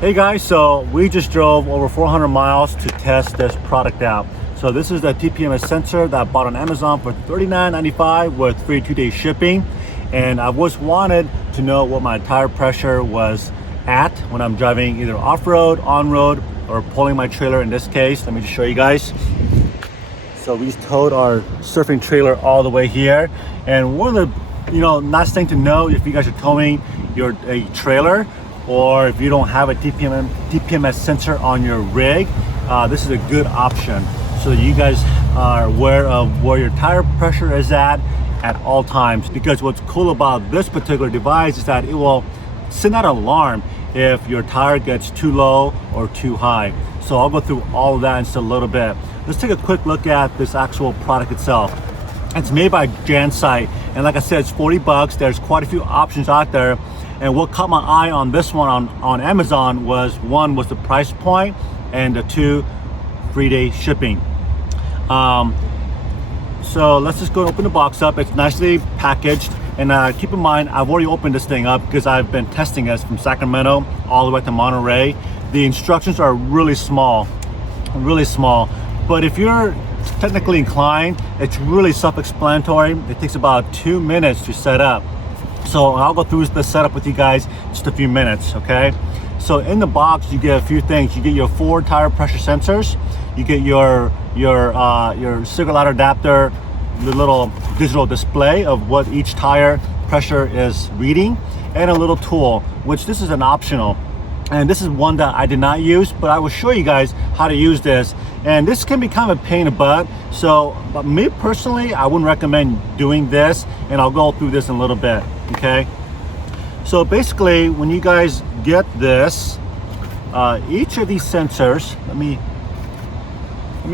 Hey guys, so we just drove over 400 miles to test this product out. So this is the TPMS sensor that I bought on Amazon for $39.95 with free 2-day shipping. And I always wanted to know what my tire pressure was at when I'm driving either off-road, on-road, or pulling my trailer in this case. Let me just show you guys. So we just towed our surfing trailer all the way here. And one of the nice thing to know if you guys are towing a trailer, or if you don't have a TPMS sensor on your rig, this is a good option. So you guys are aware of where your tire pressure is at all times. Because what's cool about this particular device is that it will send out an alarm if your tire gets too low or too high. So I'll go through all of that in just a little bit. Let's take a quick look at this actual product itself. It's made by Jansite, and like I said, it's 40 bucks. There's quite a few options out there. And what caught my eye on this one on Amazon was, one was the price point, and the two, 3-day shipping. So let's just go and open the box up. It's nicely packaged, and keep in mind, I've already opened this thing up because I've been testing this from Sacramento all the way to Monterey. The instructions are really small. But if you're technically inclined, it's really self-explanatory. It takes about 2 minutes to set up. So I'll go through the setup with you guys in just a few minutes, okay? So in the box, you get a few things. You get your 4 tire pressure sensors. You get your cigarette lighter adapter, the little digital display of what each tire pressure is reading, and a little tool, which this is an optional. And this is one that I did not use, but I will show you guys how to use this. And this can be kind of a pain in the butt. So, but me personally, I wouldn't recommend doing this, and I'll go through this in a little bit, okay? So basically, when you guys get this, each of these sensors, let me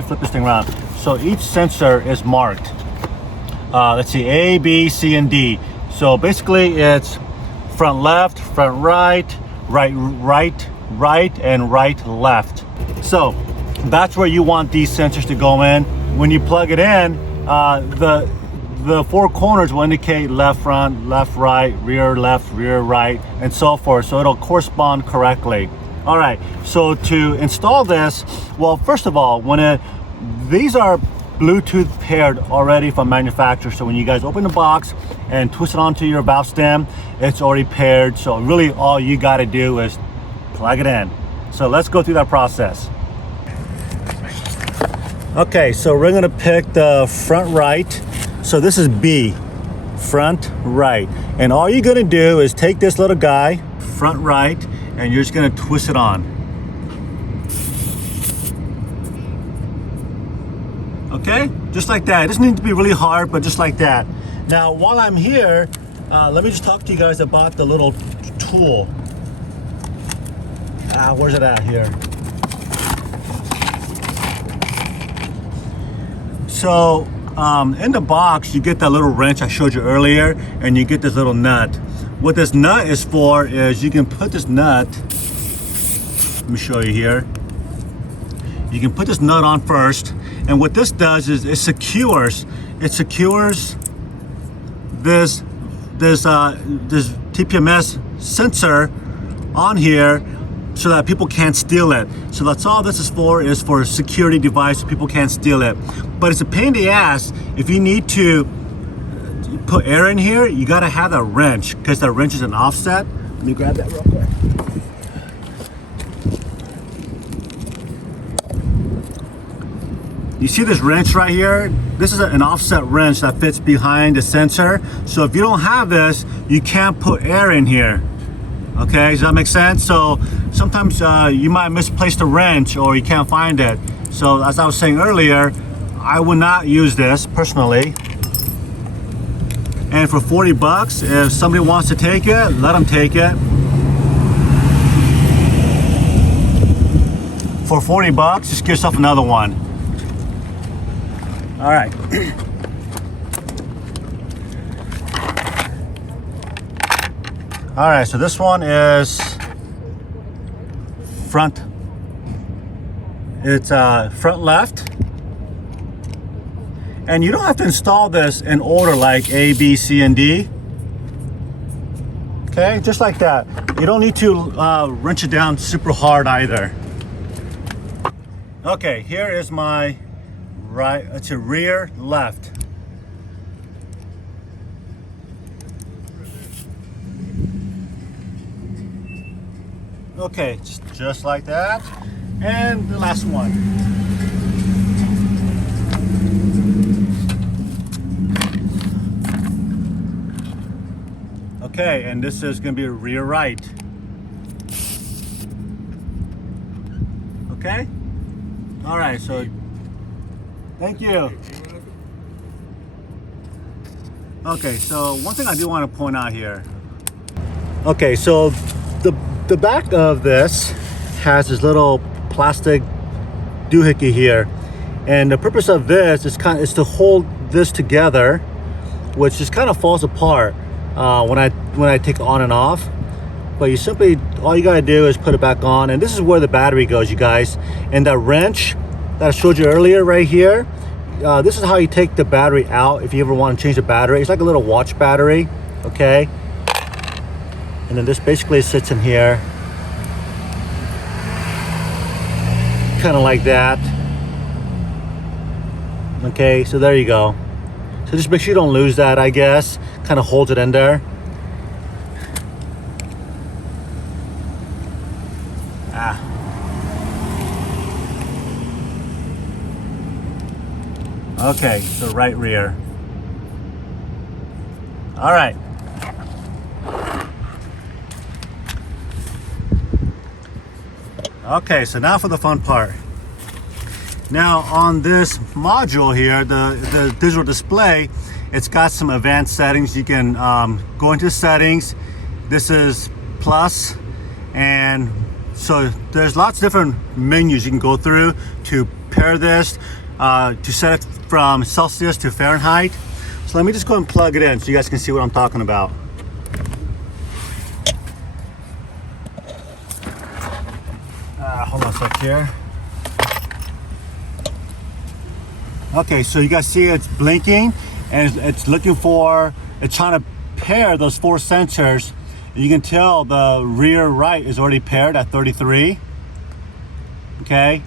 flip this thing around. So each sensor is marked. Let's see, A, B, C, and D. So basically, it's front left, front right, right, and right left. So that's where you want these sensors to go in. When you plug it in, the 4 corners will indicate left front, left right, rear left, rear right, and so forth. So it'll correspond correctly. All right, so to install this, well, first of all, these are Bluetooth paired already from manufacturer. So when you guys open the box and twist it onto your valve stem, it's already paired. So really all you gotta do is plug it in. So let's go through that process. Okay, so we're gonna pick the front right. So this is B, front right. And all you're gonna do is take this little guy, front right, and you're just gonna twist it on. Okay, just like that. It doesn't need to be really hard, but just like that. Now, while I'm here, let me just talk to you guys about the little tool. Where's it at here? So, in the box, you get that little wrench I showed you earlier, and you get this little nut. What this nut is for is you can put this nut, let me show you here. You can put this nut on first, and what this does is it secures this TPMS sensor on here so that people can't steal it. So that's all this is for a security device so people can't steal it. But it's a pain in the ass if you need to put air in here. You gotta have that wrench because that wrench is an offset. Let me grab that real quick. You see this wrench right here? This is an offset wrench that fits behind the sensor. So if you don't have this, you can't put air in here. Okay, does that make sense? So sometimes you might misplace the wrench or you can't find it. So as I was saying earlier, I would not use this personally. And for 40 bucks, if somebody wants to take it, let them take it. For 40 bucks, just get yourself another one. All right. All right, so this one is front. It's front left. And you don't have to install this in order like A, B, C, and D. Okay, just like that. You don't need to wrench it down super hard either. Okay, here is my right, it's a rear left. Okay, just like that. And the last one. Okay, and this is going to be a rear right. Okay? All right, so thank you. Okay, so one thing I do want to point out here. Okay, so the back of this has this little plastic doohickey here, and the purpose of this is to hold this together, which just kind of falls apart when I take it on and off. But you simply, all you gotta do is put it back on, and this is where the battery goes, you guys. And that wrench that I showed you earlier right here, this is how you take the battery out if you ever want to change the battery. It's like a little watch battery, okay? And then this basically sits in here, kind of like that. Okay, so there you go. So just make sure you don't lose that, I guess. Kind of holds it in there. Okay, so right rear. All right. Okay, so now for the fun part. Now on this module here, the digital display, it's got some advanced settings. You can go into settings. This is plus, and so there's lots of different menus you can go through to pair this, to set it from Celsius to Fahrenheit. So let me just go and plug it in so you guys can see what I'm talking about. Hold on a sec here. Okay, so you guys see it's blinking, and it's looking for, it's trying to pair those 4 sensors. You can tell the rear right is already paired at 33. Okay,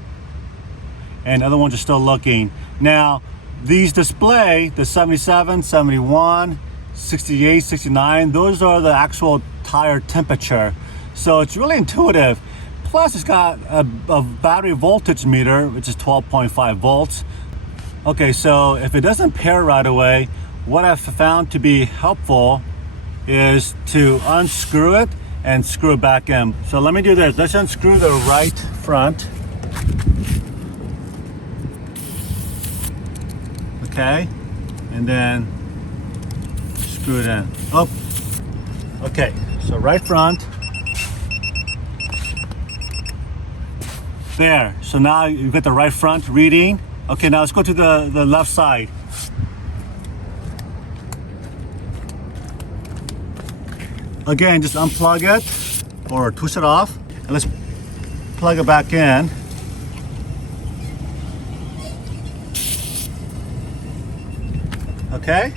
and the other ones are still looking. Now these display the 77, 71, 68, 69, those are the actual tire temperature. So it's really intuitive. Plus it's got a battery voltage meter, which is 12.5 volts. Okay, so if it doesn't pair right away, what I've found to be helpful is to unscrew it and screw it back in. So let me do this. Let's unscrew the right front. Okay, and then screw it in. Oh, okay, so right front. There, so now you've got the right front reading. Okay, now let's go to the left side. Again, just unplug it or twist it off, and let's plug it back in. Okay,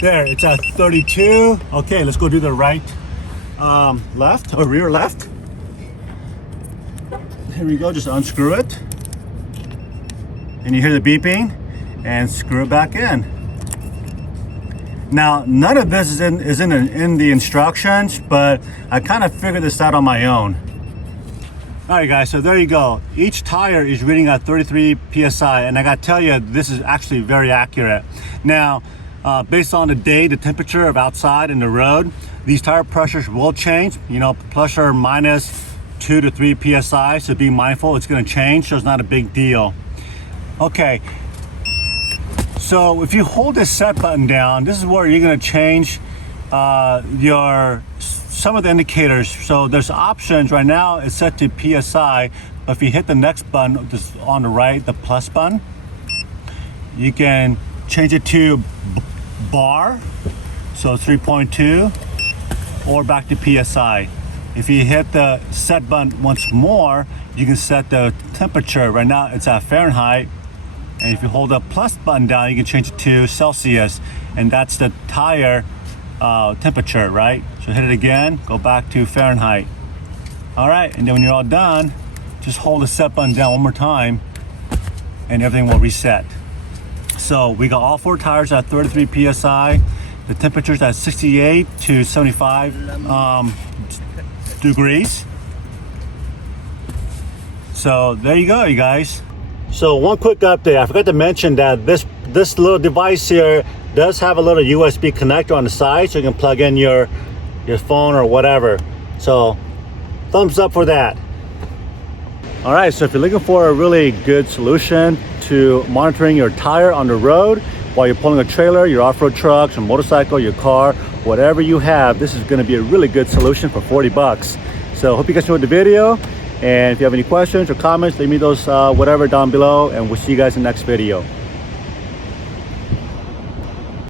there, it's at 32. Okay, let's go do the right left or rear left. Here we go, just unscrew it, and you hear the beeping, and screw it back in. Now, none of this is in the instructions, but I kind of figured this out on my own. All right, guys, so there you go. Each tire is reading at 33 PSI, and I gotta tell you, this is actually very accurate. Now, based on the day, the temperature of outside and the road, these tire pressures will change, plus or minus 2 to 3 PSI, so be mindful, it's gonna change, so it's not a big deal. Okay, so if you hold this set button down, this is where you're gonna change some of the indicators. So there's options. Right now it's set to PSI, but if you hit the next button just on the right, the plus button, you can change it to bar, so 3.2, or back to PSI. If you hit the set button once more, you can set the temperature. Right now it's at Fahrenheit, and if you hold the plus button down, you can change it to Celsius, and that's the tire temperature, right? So hit it again, go back to Fahrenheit. All right, and then when you're all done, just hold the set button down one more time and everything will reset. So we got all 4 tires at 33 PSI. The temperature's at 68 to 75 degrees. So there you go, you guys. So one quick update, I forgot to mention that this little device here does have a little USB connector on the side, so you can plug in your phone or whatever. So thumbs up for that. All right, so if you're looking for a really good solution to monitoring your tire on the road while you're pulling a trailer, your off-road trucks, your motorcycle, your car, whatever you have, this is gonna be a really good solution for 40 bucks. So hope you guys enjoyed the video. And if you have any questions or comments, leave me those whatever down below, and we'll see you guys in the next video.